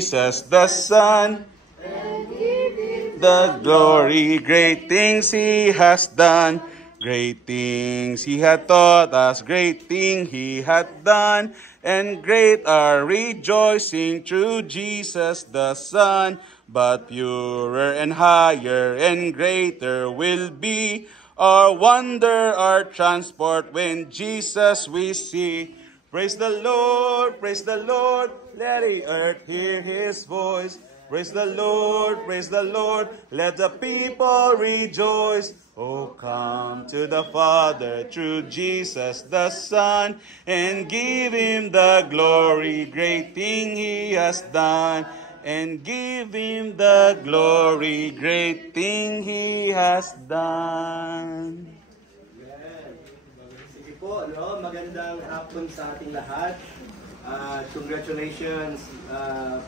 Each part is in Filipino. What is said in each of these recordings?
Jesus the Son, the glory, great things He has done. Great things He had taught us, great thing He had done, and great our rejoicing through Jesus the Son. But purer and higher and greater will be our wonder, our transport when Jesus we see. Praise the Lord, let the earth hear His voice. Praise the Lord, let the people rejoice. Oh, come to the Father through Jesus the Son, and give Him the glory, great thing He has done. And give Him the glory, great thing He has done. Sige po, no? Magandang hapon sa ating lahat. Congratulations,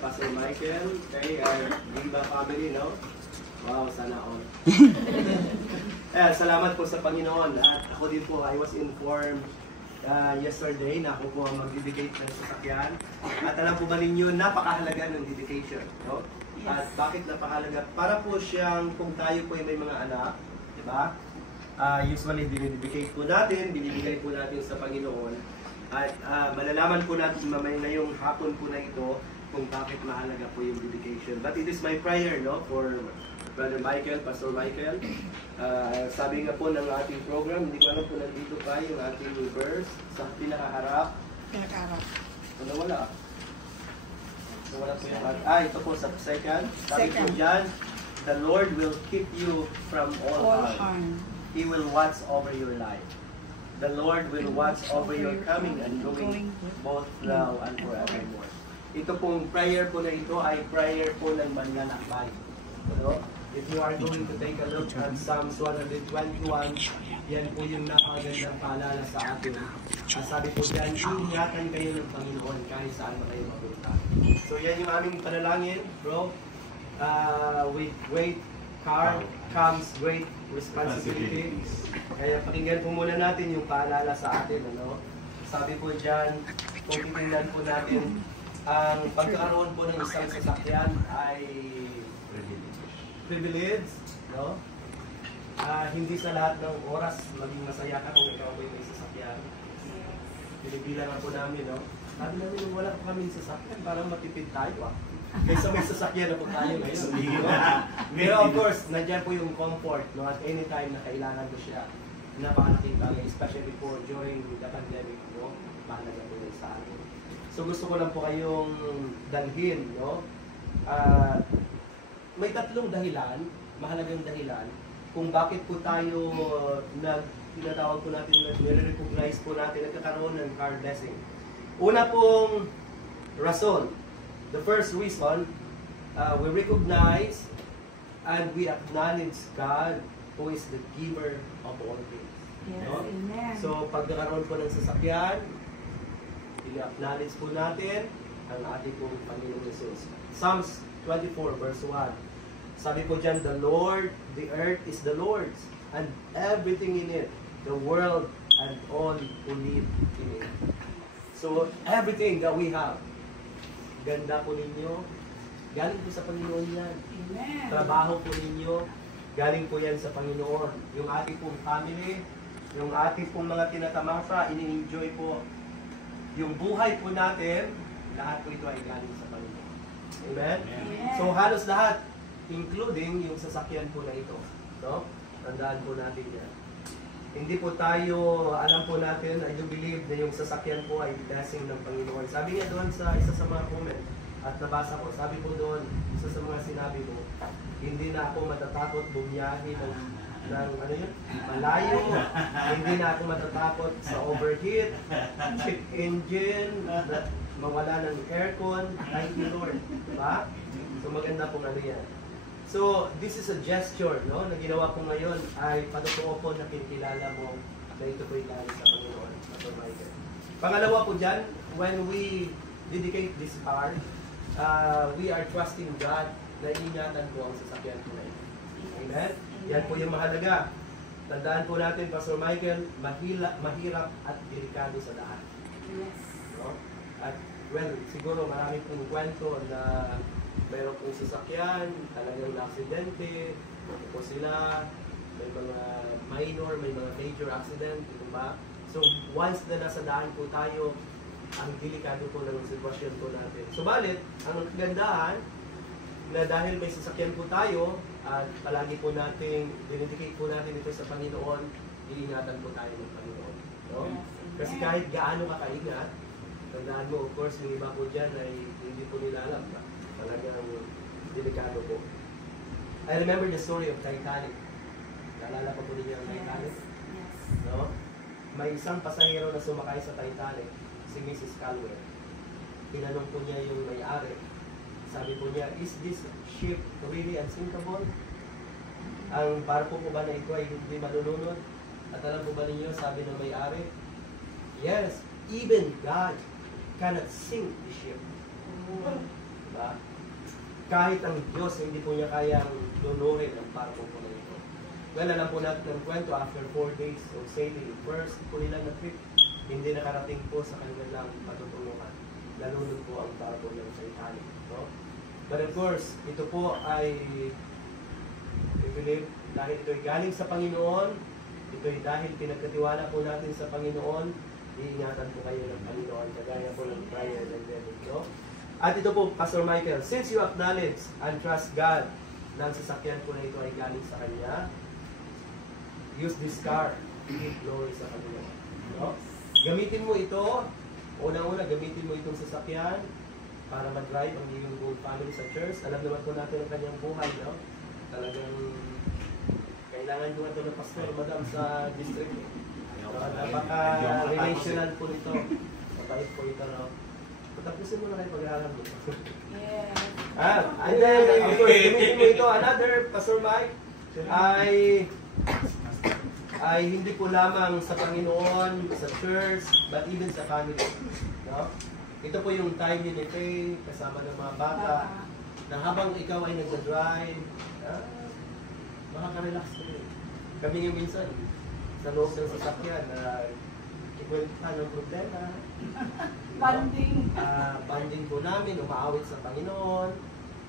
Pastor Michael, kay Viva family, no? Wow, sana all. Salamat po sa Panginoon. At ako din po, I was informed yesterday na ako po ang mag-dedicate ng sasakyan. At alam po ba ninyo, napakahalaga ng dedication, no? At bakit napakahalaga? Para po siyang kung tayo po ay may mga anak, di ba? Usually, dinidedicate po natin, binibigay po natin sa Panginoon. At malalaman po natin mamaya ngayong hapon po na ito kung bakit mahalaga po yung dedication. But it is my prayer, no, for Brother Michael, Pastor Michael. Sabi nga po ng ating program, hindi ko alam kung nandito pa yung ating verse sa pinakaharap. Pinakaharap. Nawala. Nawala po yung ito po sa second. Sabi po dyan, the Lord will keep you from all harm. He will watch over your life. The Lord will watch over your coming and going, both now and forevermore. Ito pong prayer po na ito ay prayer po ng manlalakbay. So, if you are going to take a look at Psalms 121, yan po yung napakagandang paalala sa atin. Sabi po dyan, ingatan kayo ng Panginoon kahit saan na kayo mapunta. So yan yung aming panalangin, bro. With great car comes great responsibility. Kaya pakinggan po muna natin yung paalala sa atin. Ano? Sabi po dyan, kung titingnan po natin, ang pagkakaroon po ng isang sasakyan ay privilege. No? Hindi sa lahat ng oras maging masaya ka kung ikaw po may sasakyan. Pinibilangan po namin, no? Sabi namin, nung wala pa kami sasakyan, parang matipid tayo. Kaysa may sasakyan na po tayo ngayon. Pero of course, nandiyan po yung comfort, no? At anytime na kailangan ko siya, napakalaking bagay, especially po during the pandemic, no? Mahalaga po yun sa atin. So gusto ko lang po kayong dalhin, no? May tatlong dahilan, mahalagang dahilan, kung bakit po tayo tinatawag po natin, nire-recognize po natin, nagkakaroon ng car blessing. Una pong rason, the first reason, we recognize and we acknowledge God who is the giver of all things. Yes, no? Amen. So, pagkakaroon po ng sasakyan, i-acknowledge po natin ang ating pong Panginoong Jesus. Psalms 24 verse 1. Sabi po dyan, the Lord, the earth is the Lord's, and everything in it, the world and all who live in it. So, everything that we have, ganda po ninyo, galing po sa Panginoon yan. Amen. Trabaho po ninyo, galing po yan sa Panginoon. Yung ating pong family, yung ating pong mga tinatamasa, ini-enjoy po. Yung buhay po natin, lahat po ito ay galing sa Panginoon. Amen? Amen. So, halos lahat, including yung sasakyan po na ito. No? Tandaan po natin yan. Hindi po tayo, alam po natin, I do believe na yung sasakyan po ay blessing ng Panginoon. Sabi niya doon sa isa sa mga comment, at nabasa ko, sabi po doon, isa sa mga sinabi mo, hindi na ako matatakot bumiyahe ng ano yun? Malayo. Hindi na ako matatakot sa overheat, check engine, mawala ng aircon. Thank you, Lord. Diba? So maganda po ano yan. So, this is a gesture, no, na ginawa ko ngayon ay patotoo po na kinikilala mo na ito po galing sa Panginoon, Pastor Michael. Pangalawa po dyan, when we dedicate this car, we are trusting God na ingatan po ang sasakyan po na ito. Amen? Yan po yung mahalaga. Tandaan po natin, Pastor Michael, mahirap at delikado sa daan. Yes. No? At well, siguro marami pong kwento na meron pong sasakyan, talagang na-aksidente, po sila, may mga minor, may mga major accident, di ba? So, once na nasa daan po tayo, ang delikado po ng sitwasyon po natin. Subalit, ang kagandahan, na dahil may sasakyan po tayo, at palagi po nating, dinidicate po natin ito sa Panginoon, iingatan po tayo ng Panginoon. No? Kasi kahit gaano ka kaingat, tandaan mo, of course, yung iba po dyan ay hindi po nila alam. Talagang delikado po. I remember the story of Titanic. Naalala pa po ninyo ang Titanic? No? May isang pasahero na sumakay sa Titanic, si Mrs. Calwell. Tinanong po niya yung may-ari. Sabi po niya, is this ship really unsinkable? Ang barko po ba na ito ay hindi malulunod? At alam po ba ninyo, sabi ng may-ari, yes, even God cannot sink the ship. Diba? Kahit ang Diyos, hindi po niya kayang lunurin ang barko po na ito. Well, alam po natin ng kwento, after 4 days of sailing, first po nila na trip, hindi nakarating po sa kanilang patutulungan. Nalunod po ang barko ng Titanic. No? But of course, ito po ay, I believe, dahil ito'y galing sa Panginoon, ito'y dahil pinagkatiwala po natin sa Panginoon, iingatan po kayo ng Panginoon, kagaya po ng prayer and David. No? At ito po, Pastor Michael, since you acknowledge and trust God na ang sasakyan po na ito ay galing sa Kanya, use this car to give glory sa Panginoon. No? Gamitin mo ito, unang-una, gamitin mo itong sasakyan para mag-drive ang iyong buong family sa church. Alam naman po natin ang kanyang buhay, no? Talagang kailangan ko ito ng pastor, madam, sa district. Napaka-relational po nito. Mabait po ito, no? Tapusin mo na kayo pag-aaral mo. Yes. And then, of course, gamitin mo ito. Another, Pastor Mike, ay hindi po lamang sa Panginoon, sa church, but even sa family. No? Ito po yung time ni Faye, kasama ng mga bata, na habang ikaw ay nagda-drive, makaka-relax ka rin. Kami yung minsan, sa loob ng sasakyan, ikwenta ng problema. Bonding. Bonding po namin, umaawit sa Panginoon.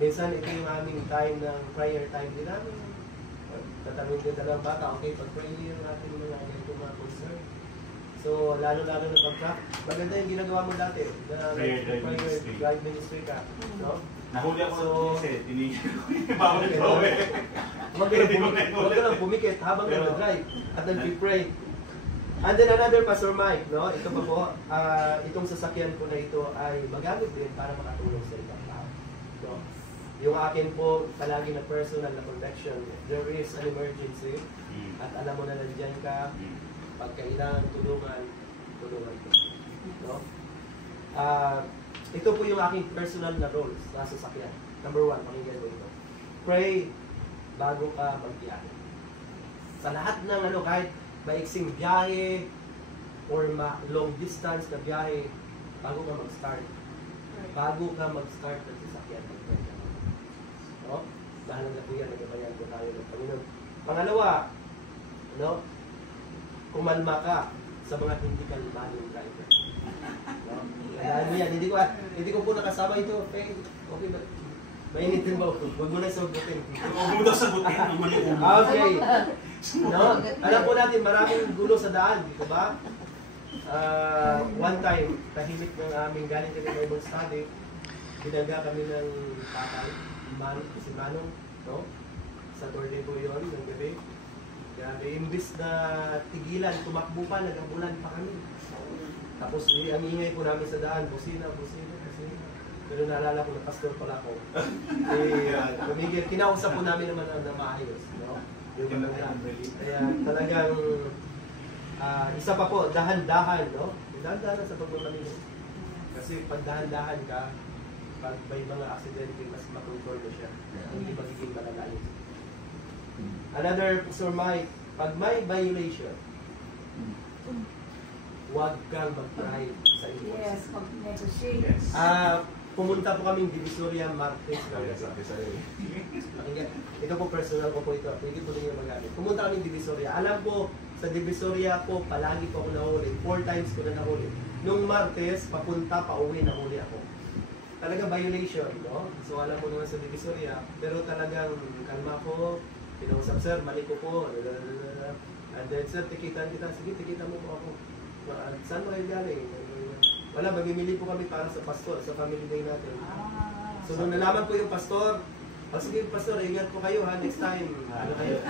Minsan ito yung aming time ng prayer time din namin. Tatanungin din dalawang bata, okay, pag-pray niyo natin mga ganito mga concern. So, lalo-lalo na pagka, maganda yung ginagawa mo dati. Prayer drive ministry ka. No? Nahuli ako kasi tinigil ko yung bawal ko eh. Huwag ka lang pumikit habang nag-drive at nag-pray. And then another, Pastor Mike, no? Ito pa po, itong sasakyan po na ito ay magamit din para makatulong sa ibang tao. No? Yung akin po, palagi na personal na connection, there is an emergency, at alam mo na nandiyan ka, pag kailangan tulungan ko. No? Ito po yung aking personal na roles sa sasakyan. Number 1, pakinggan mo ito. Pray bago ka magbiyahe. Sa lahat ng kahit maiksing biyahe or long distance na biyahe, bago ka mag-start. Bago ka mag-start ng sasakyan. No? Dahil na po yan, nagabayan ko tayo ng Panginoon. Pangalawa, no? Kumalma ka sa mga hindi kalmaning driver. No? Dahil mo yan, hindi ko po nakasama ito. Okay ba? Mainit din ba? Huwag mo na sagutin. Huwag mo na sagutin. Okay. No? Alam po natin, maraming gulo sa daan. Dito ba? One time, tahimik ng aming galing kami ng Bible study, binaga kami ng tatay, si Manong, no? Sa Saturday po yun, ng gabi. Grabe, imbis na tigilan, tumakbo pa, nag-ambulan pa kami. Tapos ang ingay po namin sa daan, busina. Pero naalala ko na pastor pala ko. Tumigil, kinausap po namin naman na maayos. No? Kaya talagang isa pa po, dahan-dahan, no? Dahan-dahan sa pagmamalimit. Kasi pag dahan-dahan ka, pag may mga aksidente, mas makontrol mo siya. Hindi magiging malalayo. Another, Sir Mike, pag may violation, huwag kang mag-drive sa inyo. Yes, mag-negotiate. Yes. Pumunta po kaming Divisoria Martes. Ito po personal ko po ito. Pwede po ninyo magamit. Pumunta kaming Divisoria. Alam po, sa Divisoria po, palagi po ako nahuli. 4 times ko na nahuli. Nung Martes, papunta, pauwi, nahuli ako. Talaga violation, no? So alam ko naman sa Divisoria, pero talagang kalma ko, pinausap, sir, mali ko po. And then, sir, tikitan kita. Sige, tikitan mo po ako. Saan mo kayo galing? Wala, mamimili po kami para sa pastor, sa family day natin. So nung nalaman po yung pastor, sige, pastor, ingat po kayo ha, next time. Ano kayo?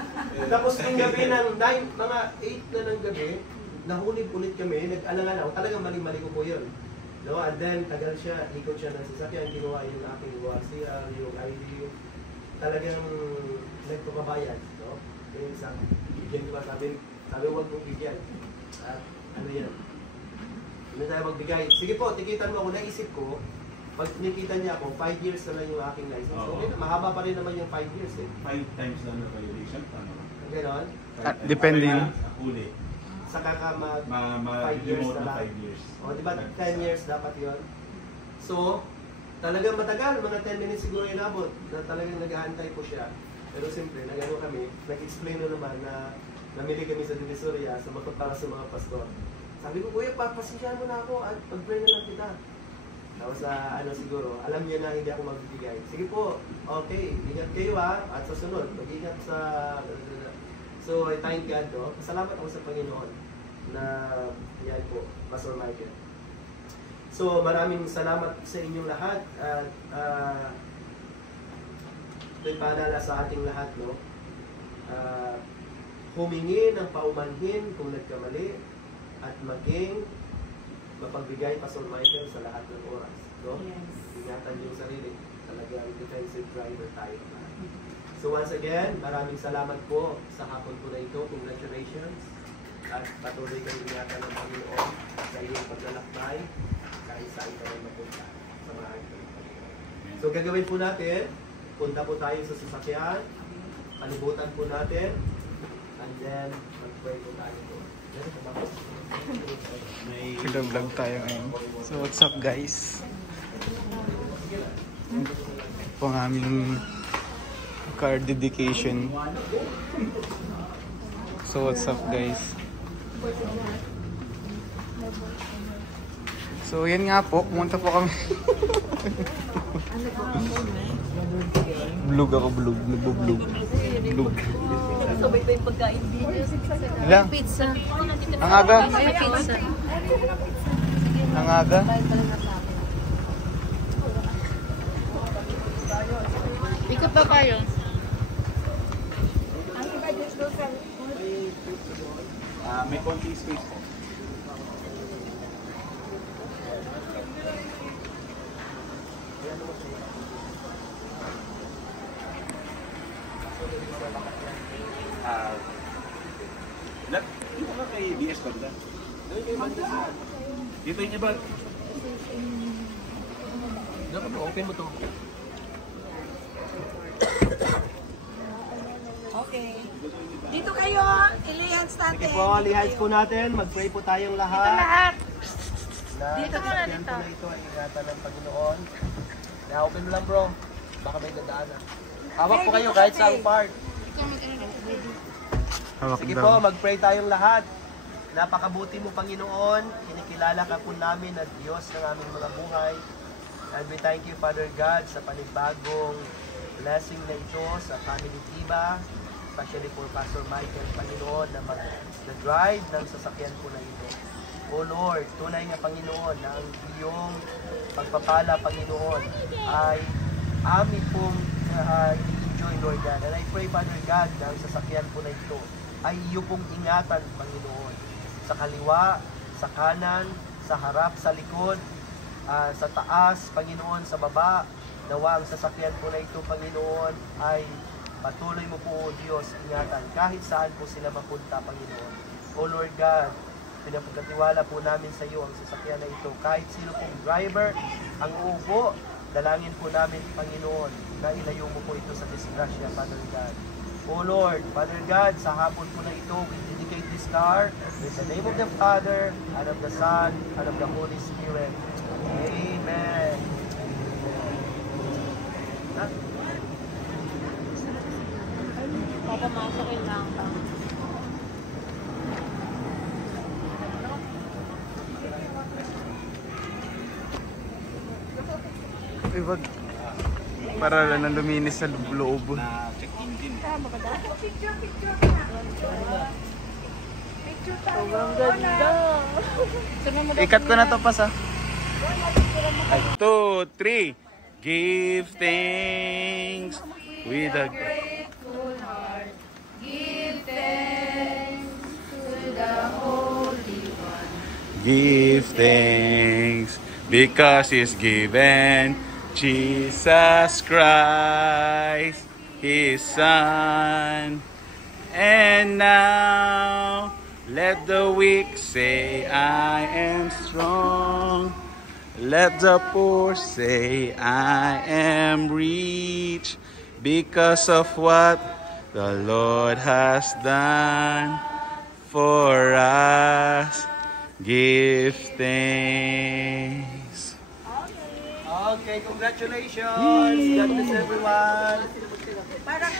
Tapos yung gabi ng 9, mga 8 na ng gabi, nahulib ulit kami, nag-alangan ako, talagang mali-mali ko po yun. No? And then, tagal siya, ikot siya ng sasakyan, kinuha yung aking WRCR, yung ID, talagang nagpapabayad. No? Yung isang, bigyan ko, sabi huwag mong bigyan. At ano yan? Ano tayo magbigay? Sige po, tikitan mo ako, naisip ko, pag tinikita niya ako, 5 years na lang yung aking license. Okay na, mahaba pa rin naman yung 5 years eh. 5 times lang na violation, paano? Ganon? Depending. Huli. Saka ka mag 5 years demote na na lang. 5 years. O, di ba 10 years dapat yon? So, talagang matagal, mga 10 minutes siguro inabot na talagang naghahantay po siya. Pero siyempre, nag-ano kami, nag-explain na naman na namili kami sa Divisoria para sa mga pastor. Sabi ko, kuya, papasensyahan mo na ako at pag-pray na lang kita. Tapos ano siguro, alam niya na hindi ako magbibigay. Sige po, okay, ingat kayo ha, at sa sunod, mag-ingat sa... So, I thank God, no? Salamat ako sa Panginoon na yan po, Pastor Michael. So, maraming salamat sa inyong lahat at ito'y paalala sa ating lahat, no? Humingi ng paumanhin kung nagkamali at maging mapagbigay Pastor Michael sa lahat ng oras, no? Yes. Ingatan yung sarili. Talagang defensive driver tayo. So once again, maraming salamat po sa hapon po na ito. Congratulations. At patuloy kang ingatan ng Panginoon sa iyong paglalakbay kahit saan ka rin mapunta sa mga Panginoon. So gagawin po natin, punta po tayo sa sasakyan, palibutan po natin, and then mag-pray po tayo po. Vlog tayo ngayon. So what's up guys? Po ang aming car dedication. So what's up guys? So yan nga po, pumunta po kami. Vlog ako, vlog. Nagbo-vlog. Vlog. Sabay ba yung pagkain dito? Lang. Pizza. Ang aga. Ay, pizza. Ang aga. Ikot ba kayo? May konti space po. Dito ka kay BS Banda. Dito yung iba. Open mo to. Okay. Dito kayo, i-lihands natin. Sige po, lihands po natin. Mag-pray po tayong lahat. Dito lahat. Na Dito muna, sasakyan dito. po na ito ay ingatan ng Panginoon. Na-open mo lang bro. Baka may dadaanan. Hawak po kayo kahit sa part. Hawak Sige daw. po, mag-pray tayong lahat. Napakabuti mo, Panginoon. Kinikilala ka po namin na Diyos ng aming mga buhay. And we thank you, Father God, sa panibagong blessing na ito sa family Tiba, especially for Pastor Michael, Panginoon, na mag-drive ng sasakyan po na ito. O Lord, tunay nga Panginoon, na ang iyong pagpapala, Panginoon, ay amin pong i-enjoy, Lord God. And I pray, Father God, na ang sasakyan po na ito ay iyo pong ingatan, Panginoon, sa kaliwa, sa kanan, sa harap, sa likod, sa taas, Panginoon, sa baba. Nawa ang sasakyan po na ito, Panginoon, ay patuloy mo po, O Diyos, ingatan kahit saan po sila mapunta, Panginoon. O Lord God, pinapagkatiwala po namin sa iyo ang sasakyan na ito. Kahit sino pong driver, ang uupo, dalangin po namin, Panginoon, na ilayo mo po ito sa disgrasya, Father God. O Lord, Father God, sa hapon po na ito, we dedicate this car in the name of the Father, and of the Son, and of the Holy Spirit. Amen. Papamasakin lang. ibag. Para lang nang luminis sa loob. Na check engine. Picture, picture ka. Picture tayo. Sobrang ganda. Ikat ko na to pas ah. 2, 3. Give thanks with a Grateful heart, give thanks to the Holy One. give thanks because He's given Jesus Christ, His Son. And now let the weak say, I am strong. Let the poor say, I am rich because of what the Lord has done for us. Give thanks. Okay, congratulations. God bless everyone. Parang